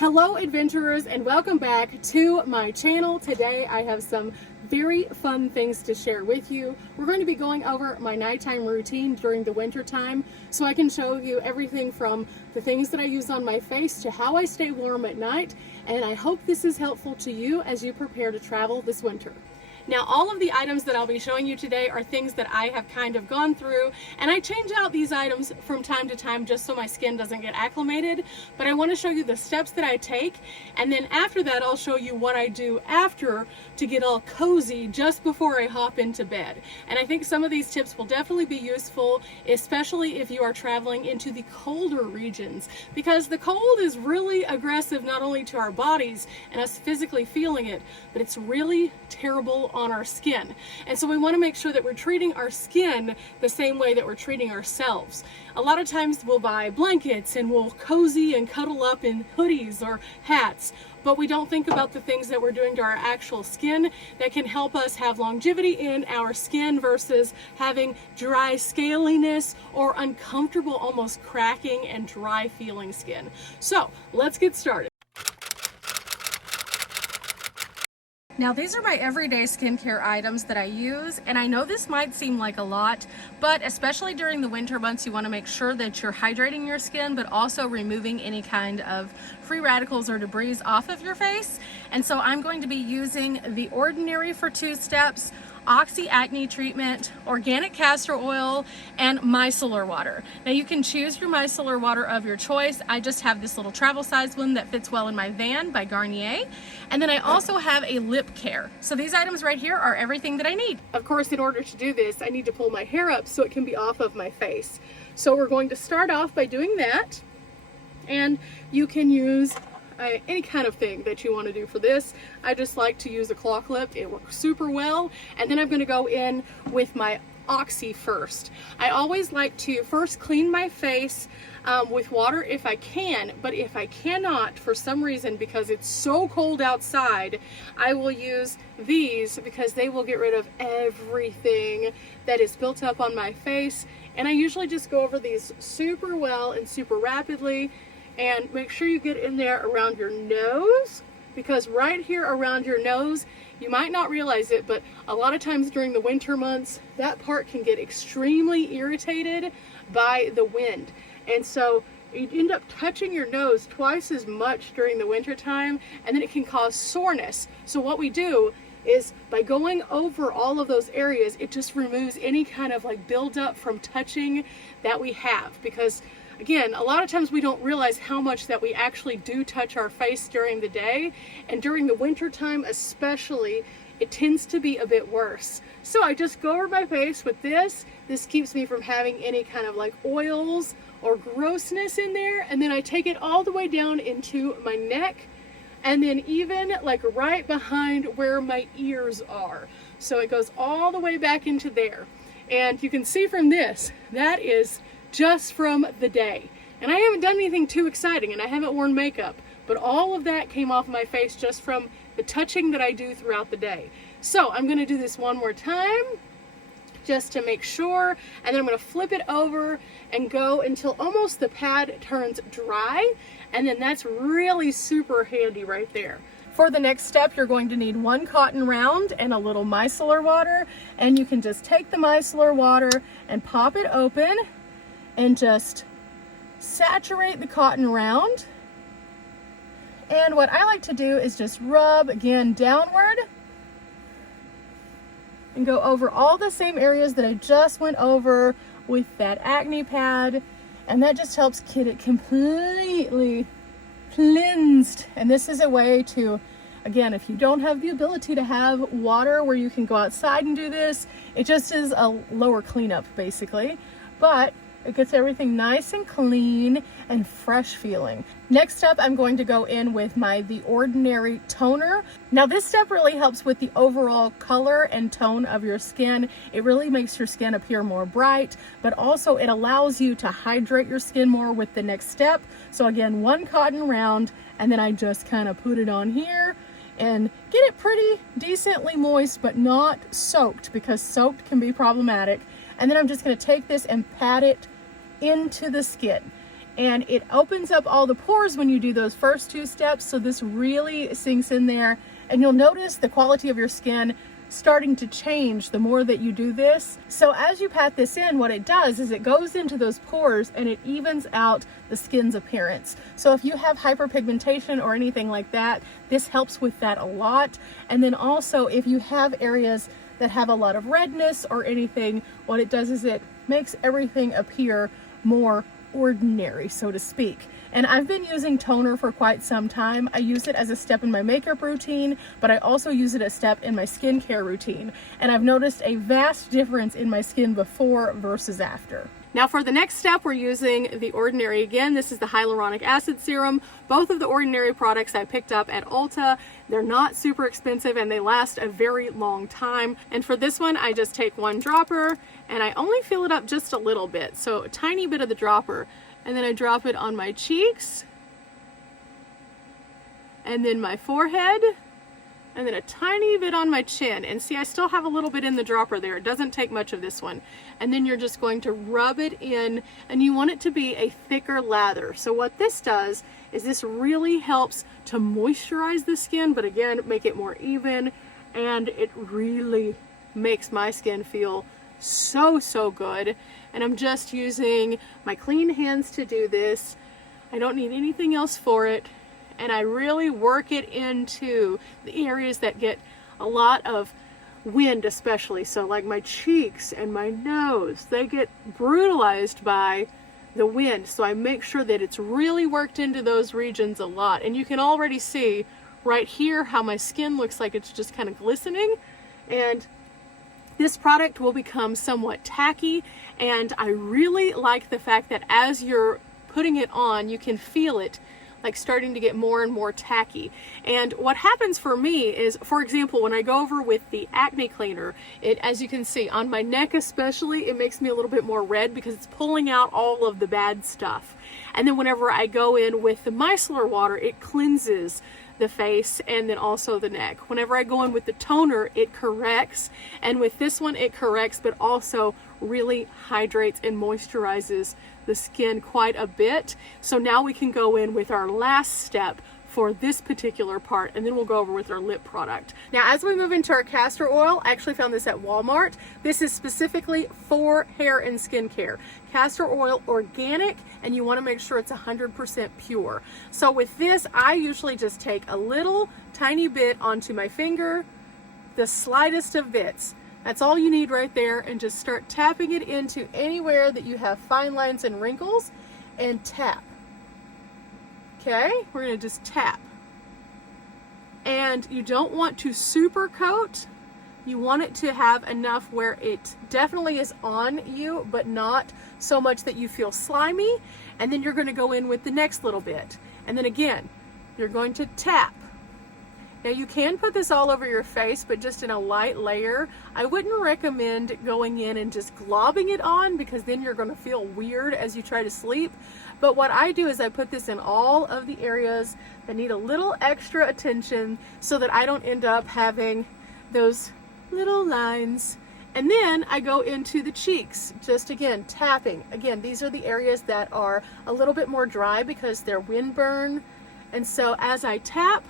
Hello adventurers, and welcome back to my channel. Today I have some very fun things to share with you. We're going to be going over my nighttime routine during the winter time, so I can show you everything from the things that I use on my face to how I stay warm at night, and I hope this is helpful to you as you prepare to travel this winter. Now, all of the items that I'll be showing you today are things that I have kind of gone through, and I change out these items from time to time just so my skin doesn't get acclimated, but I want to show you the steps that I take, and then after that I'll show you what I do after to get all cozy just before I hop into bed. And I think some of these tips will definitely be useful, especially if you are traveling into the colder regions, because the cold is really aggressive not only to our bodies and us physically feeling it, but it's really terrible on our skin. And so we want to make sure that we're treating our skin the same way that we're treating ourselves. A lot of times we'll buy blankets and we'll cozy and cuddle up in hoodies or hats, but we don't think about the things that we're doing to our actual skin that can help us have longevity in our skin versus having dry scaliness or uncomfortable, almost cracking and dry feeling skin. So let's get started. Now, these are my everyday skincare items that I use, and I know this might seem like a lot, but especially during the winter months, you want to make sure that you're hydrating your skin, but also removing any kind of free radicals or debris off of your face. And so I'm going to be using the Ordinary for 2 steps, Oxy Acne Treatment, Organic Castor Oil, and Micellar Water. Now, you can choose your micellar water of your choice. I just have this little travel size one that fits well in my van by Garnier. And then I also have a lip care. So these items right here are everything that I need. Of course, in order to do this, I need to pull my hair up so it can be off of my face. So we're going to start off by doing that. And you can use any kind of thing that you want to do for this. I just like to use a claw clip. It works super well. And then I'm going to go in with my Oxy first. I always like to first clean my face with water if I can, but if I cannot for some reason because it's so cold outside, I will use these because they will get rid of everything that is built up on my face. And I usually just go over these super well and super rapidly. And make sure you get in there around your nose, because right here around your nose, you might not realize it, but a lot of times during the winter months, that part can get extremely irritated by the wind. And so you end up touching your nose twice as much during the winter time, and then it can cause soreness. So what we do is by going over all of those areas, it just removes any kind of like buildup from touching that we have, because again, a lot of times we don't realize how much that we actually do touch our face during the day, and during the winter time especially, it tends to be a bit worse. So I just go over my face with this. This keeps me from having any kind of like oils or grossness in there, and then I take it all the way down into my neck, and then even like right behind where my ears are. So it goes all the way back into there. And you can see from this, that is just from the day. And I haven't done anything too exciting, and I haven't worn makeup, but all of that came off my face just from the touching that I do throughout the day. So I'm going to do this one more time just to make sure, and then I'm going to flip it over and go until almost the pad turns dry, and then that's really super handy right there. For the next step, you're going to need 1 cotton round and a little micellar water, and you can just take the micellar water and pop it open and just saturate the cotton round. And what I like to do is just rub again downward and go over all the same areas that I just went over with that acne pad, and that just helps get it completely cleansed. And this is a way to, again, if you don't have the ability to have water where you can go outside and do this, it just is a lower cleanup basically, but it gets everything nice and clean and fresh feeling. Next up, I'm going to go in with the Ordinary toner. Now, this step really helps with the overall color and tone of your skin. It really makes your skin appear more bright, but also it allows you to hydrate your skin more with the next step. So again, 1 cotton round, and then I just kind of put it on here and get it pretty decently moist, but not soaked, because soaked can be problematic. And then I'm just going to take this and pat it into the skin. and it opens up all the pores when you do those first 2 steps. So this really sinks in there, and you'll notice the quality of your skin starting to change the more that you do this. So as you pat this in, what it does is it goes into those pores and it evens out the skin's appearance. So if you have hyperpigmentation or anything like that, this helps with that a lot. And then also if you have areas that have a lot of redness or anything, what it does is it makes everything appear more ordinary, so to speak. And I've been using toner for quite some time. I use it as a step in my makeup routine, but I also use it as a step in my skincare routine. And I've noticed a vast difference in my skin before versus after. Now for the next step, we're using the Ordinary again. This is the hyaluronic acid serum. Both of the Ordinary products I picked up at Ulta. They're not super expensive and they last a very long time. And for this one, I just take 1 dropper and I only fill it up just a little bit. So a tiny bit of the dropper. And then I drop it on my cheeks, and then my forehead, and then a tiny bit on my chin. And see, I still have a little bit in the dropper there. It doesn't take much of this one. And then you're just going to rub it in, and you want it to be a thicker lather. So what this does is this really helps to moisturize the skin, but again, make it more even, and it really makes my skin feel so good. And I'm just using my clean hands to do this. I don't need anything else for it, and I really work it into the areas that get a lot of wind, especially. So like my cheeks and my nose, they get brutalized by the wind, so I make sure that it's really worked into those regions a lot. And you can already see right here how my skin looks like it's just kind of glistening, and this product will become somewhat tacky, and I really like the fact that as you're putting it on, you can feel it like starting to get more and more tacky. And what happens for me is, for example, when I go over with the acne cleaner, it, as you can see on my neck especially, it makes me a little bit more red because it's pulling out all of the bad stuff. And then whenever I go in with the micellar water, it cleanses the face and then also the neck. Whenever I go in with the toner, it corrects, and with this one it corrects but also really hydrates and moisturizes the skin quite a bit. So now we can go in with our last step for this particular part, and then we'll go over with our lip product. Now as we move into our castor oil, I actually found this at Walmart. This is specifically for hair and skincare. Castor oil, organic, and you want to make sure it's 100% pure. So with this, I usually just take a little tiny bit onto my finger, the slightest of bits. That's all you need right there, and just start tapping it into anywhere that you have fine lines and wrinkles, and tap. Okay, we're going to just tap. And you don't want to super coat. You want it to have enough where it definitely is on you, but not so much that you feel slimy. And then you're going to go in with the next little bit. And then again, you're going to tap. Now you can put this all over your face, but just in a light layer. I wouldn't recommend going in and just globbing it on, because then you're going to feel weird as you try to sleep. But what I do is I put this in all of the areas that need a little extra attention, so that I don't end up having those little lines. And then I go into the cheeks, just again tapping. Again, these are the areas that are a little bit more dry because they're windburn. And so as I tap,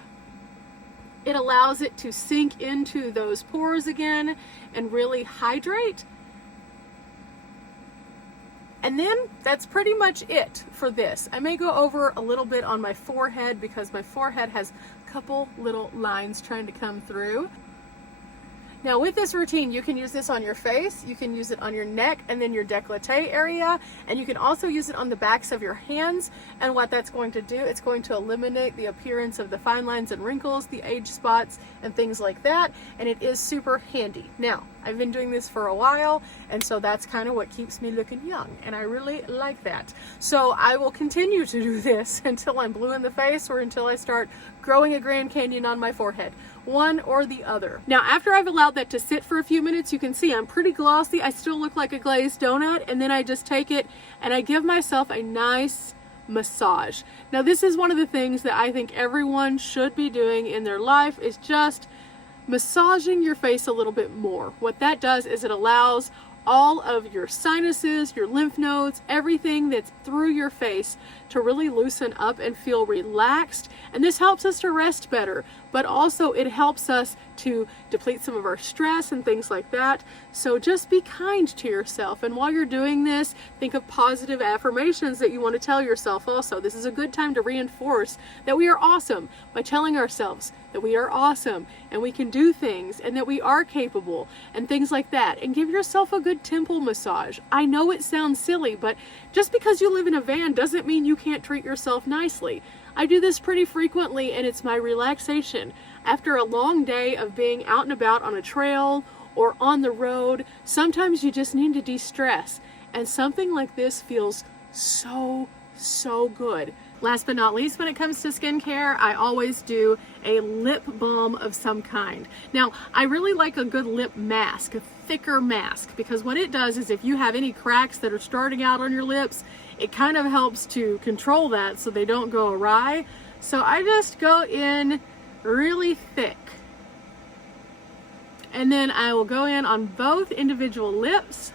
it allows it to sink into those pores again and really hydrate. And then that's pretty much it for this. I may go over a little bit on my forehead because my forehead has a couple little lines trying to come through. Now with this routine, you can use this on your face, you can use it on your neck and then your décolleté area, and you can also use it on the backs of your hands. And what that's going to do, it's going to eliminate the appearance of the fine lines and wrinkles, the age spots, and things like that. And it is super handy. Now, I've been doing this for a while, and so that's kind of what keeps me looking young, and I really like that. So I will continue to do this until I'm blue in the face, or until I start growing a Grand Canyon on my forehead. One or the other. Now after I've allowed that to sit for a few minutes, you can see I'm pretty glossy. I still look like a glazed donut, and then I just take it and I give myself a nice massage. Now this is one of the things that I think everyone should be doing in their life, is just massaging your face a little bit more. What that does is it allows all of your sinuses, your lymph nodes, everything that's through your face to really loosen up and feel relaxed. And this helps us to rest better, but also it helps us to deplete some of our stress and things like that. So just be kind to yourself. And while you're doing this, think of positive affirmations that you want to tell yourself also. This is a good time to reinforce that we are awesome by telling ourselves that we are awesome and we can do things and that we are capable and things like that. And give yourself a good temple massage. I know it sounds silly, but just because you live in a van doesn't mean you can't treat yourself nicely. I do this pretty frequently and it's my relaxation. After a long day of being out and about on a trail or on the road, sometimes you just need to de-stress. And something like this feels so good. Last but not least, when it comes to skincare, I always do a lip balm of some kind. Now, I really like a good lip mask, a thicker mask, because what it does is if you have any cracks that are starting out on your lips, it kind of helps to control that so they don't go awry. So I just go in really thick. And then I will go in on both individual lips.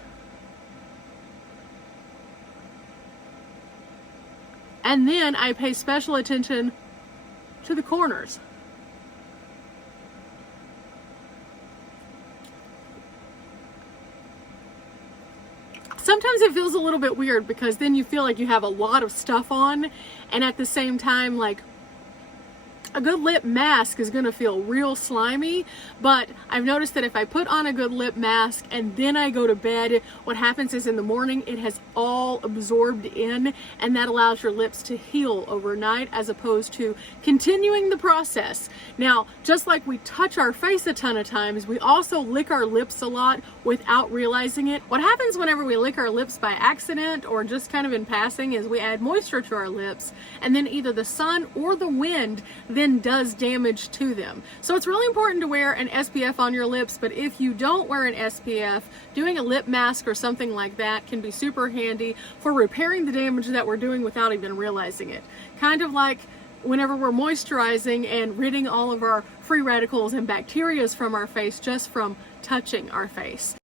And then I pay special attention to the corners. Sometimes it feels a little bit weird because then you feel like you have a lot of stuff on, and at the same time, like, a good lip mask is gonna feel real slimy, but I've noticed that if I put on a good lip mask and then I go to bed, what happens is in the morning it has all absorbed in, and that allows your lips to heal overnight as opposed to continuing the process. Now, just like we touch our face a ton of times, we also lick our lips a lot without realizing it. What happens whenever we lick our lips by accident or just kind of in passing is we add moisture to our lips, and then either the sun or the wind then does damage to them. So it's really important to wear an SPF on your lips, but if you don't wear an SPF, doing a lip mask or something like that can be super handy for repairing the damage that we're doing without even realizing it. Kind of like whenever we're moisturizing and ridding all of our free radicals and bacteria from our face just from touching our face.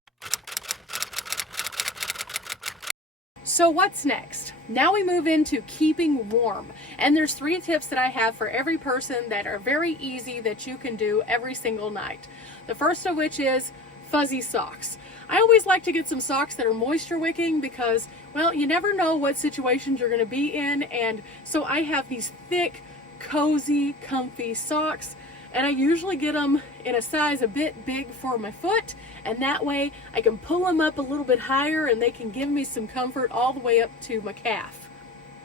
So what's next? Now we move into keeping warm. And there's 3 tips that I have for every person that are very easy that you can do every single night. The first of which is fuzzy socks. I always like to get some socks that are moisture wicking because, well, you never know what situations you're going to be in. And so I have these thick, cozy, comfy socks. And I usually get them in a size a bit big for my foot, and that way I can pull them up a little bit higher and they can give me some comfort all the way up to my calf.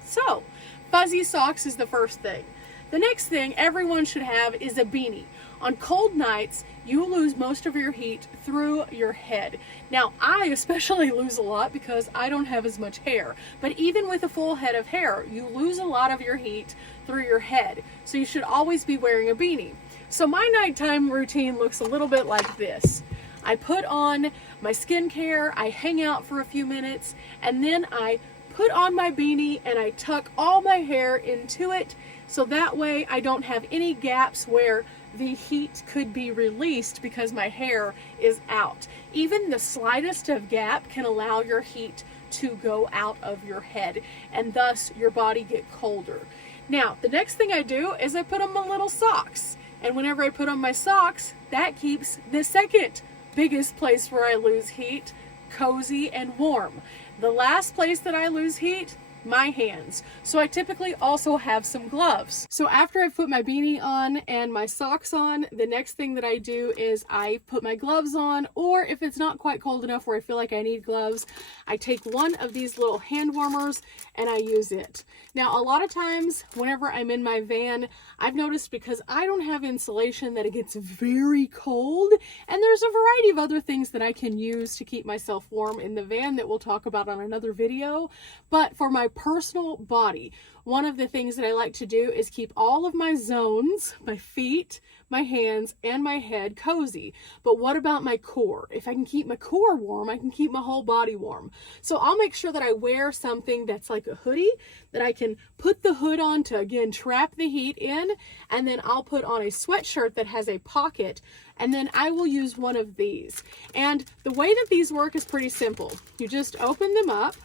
So, fuzzy socks is the first thing. The next thing everyone should have is a beanie. On cold nights, you lose most of your heat through your head. Now, I especially lose a lot because I don't have as much hair. But even with a full head of hair, you lose a lot of your heat through your head. So you should always be wearing a beanie. So my nighttime routine looks a little bit like this. I put on my skincare, I hang out for a few minutes, and then I put on my beanie and I tuck all my hair into it, so that way I don't have any gaps where the heat could be released because my hair is out. Even the slightest of gap can allow your heat to go out of your head, and thus your body get colder. Now, the next thing I do is I put on my little socks. And whenever I put on my socks, that keeps the second biggest place where I lose heat cozy and warm. The last place that I lose heat, my hands. So I typically also have some gloves. So after I've put my beanie on and my socks on, the next thing that I do is I put my gloves on, or if it's not quite cold enough where I feel like I need gloves, I take one of these little hand warmers and I use it. Now, a lot of times whenever I'm in my van, I've noticed because I don't have insulation that it gets very cold, and there's a variety of other things that I can use to keep myself warm in the van that we'll talk about on another video. But for my personal body, one of the things that I like to do is keep all of my zones, my feet, my hands, and my head cozy. But what about my core? If I can keep my core warm, I can keep my whole body warm. So I'll make sure that I wear something that's like a hoodie, that I can put the hood on to, again, trap the heat in, and then I'll put on a sweatshirt that has a pocket, and then I will use one of these. And the way that these work is pretty simple. You just open them up,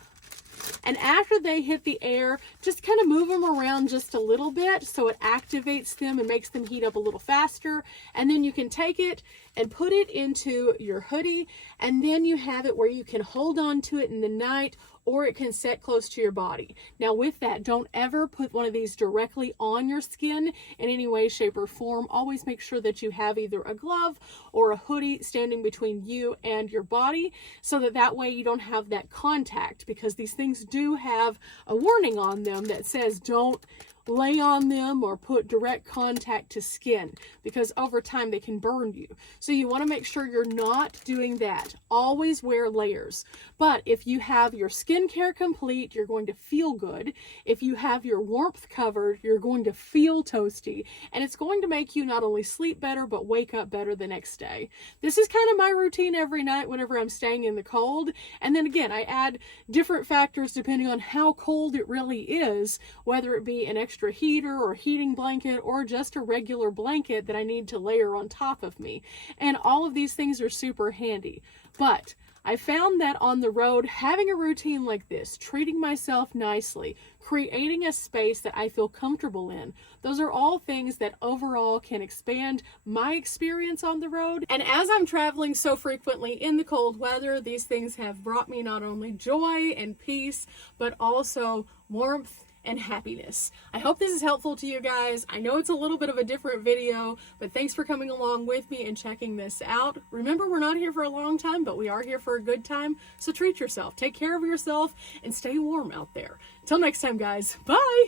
And after they hit the air, just kind of move them around just a little bit so it activates them and makes them heat up a little faster. And then you can take it and put it into your hoodie, and then you have it where you can hold on to it in the night, or it can set close to your body. Now with that, don't ever put one of these directly on your skin in any way, shape, or form. Always make sure that you have either a glove or a hoodie standing between you and your body, so that way you don't have that contact, because these things do have a warning on them that says don't lay on them or put direct contact to skin, because over time they can burn you. So you want to make sure you're not doing that. Always wear layers. But if you have your skincare complete, you're going to feel good. If you have your warmth covered, you're going to feel toasty, and it's going to make you not only sleep better but wake up better the next day. This is kind of my routine every night whenever I'm staying in the cold. And then again, I add different factors depending on how cold it really is, whether it be an extra heater or heating blanket or just a regular blanket that I need to layer on top of me. And all of these things are super handy. But I found that on the road, having a routine like this, treating myself nicely, creating a space that I feel comfortable in, those are all things that overall can expand my experience on the road. And as I'm traveling so frequently in the cold weather, these things have brought me not only joy and peace, but also warmth and happiness. I hope this is helpful to you guys. I know it's a little bit of a different video, but thanks for coming along with me and checking this out. Remember, we're not here for a long time, but we are here for a good time. So treat yourself, take care of yourself, and stay warm out there. Until next time, guys. Bye!